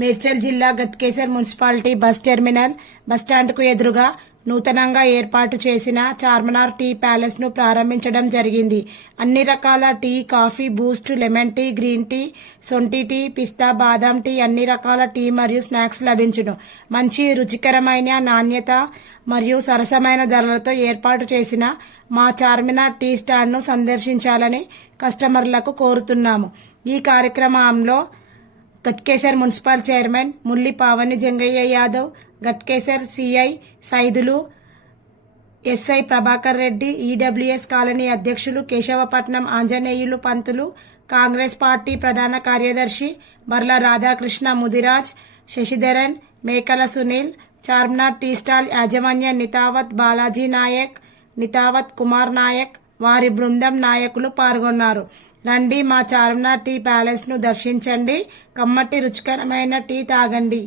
మేడ్చల్ జిల్లా Ghatkesar municipality bus terminal బస్టాండ్కు ఎదురుగా నూతనంగా ఏర్పాటు చేసిన చార్మినార్ టీ ప్యాలెస్ ను ప్రారంభించడం జరిగింది. అన్ని రకాల tea, coffee, Boost, lemon tea, green tea, సొంటి టీ, పిస్తా, బాదాం టీ, అన్ని రకాల టీ మరియు స్నాక్స్ లభించును. మంచి రుచికరమైన నాణ్యత మరియు సరసమైన ధరలతో ఏర్పాటు చేసిన మా చార్మినార్ టీ స్టాండ్ ను సందర్శించాలని కస్టమర్లకు కోరుతున్నాము. ఈ కార్యక్రమంలో Ghatkesar municipal chairman Mulli Pavani Jangaiah Yadav, Ghatkesar CI Saidulu, SI Prabhakar Reddy, EWS colony అధ్యక్షులు కేశవపట్నం ఆంజనేయులు పంతులు, కాంగ్రెస్ పార్టీ ప్రధాన కార్యదర్శి బర్ల రాధాకృష్ణ ముదిరాజ్, శశిధరన్, మేకల సునీల్, చార్మినార్ టీ స్టాల్ యాజమాన్య నితావత్ బాలాజీ నాయక్, నితావత్ కుమార్ నాయక్, వారి బృందం నాయకులు పాల్గొన్నారు. రండి, మా చార్మినార్ టీ ప్యాలెస్ ను దర్శించండి, కమ్మటి రుచికరమైన టీ తాగండి.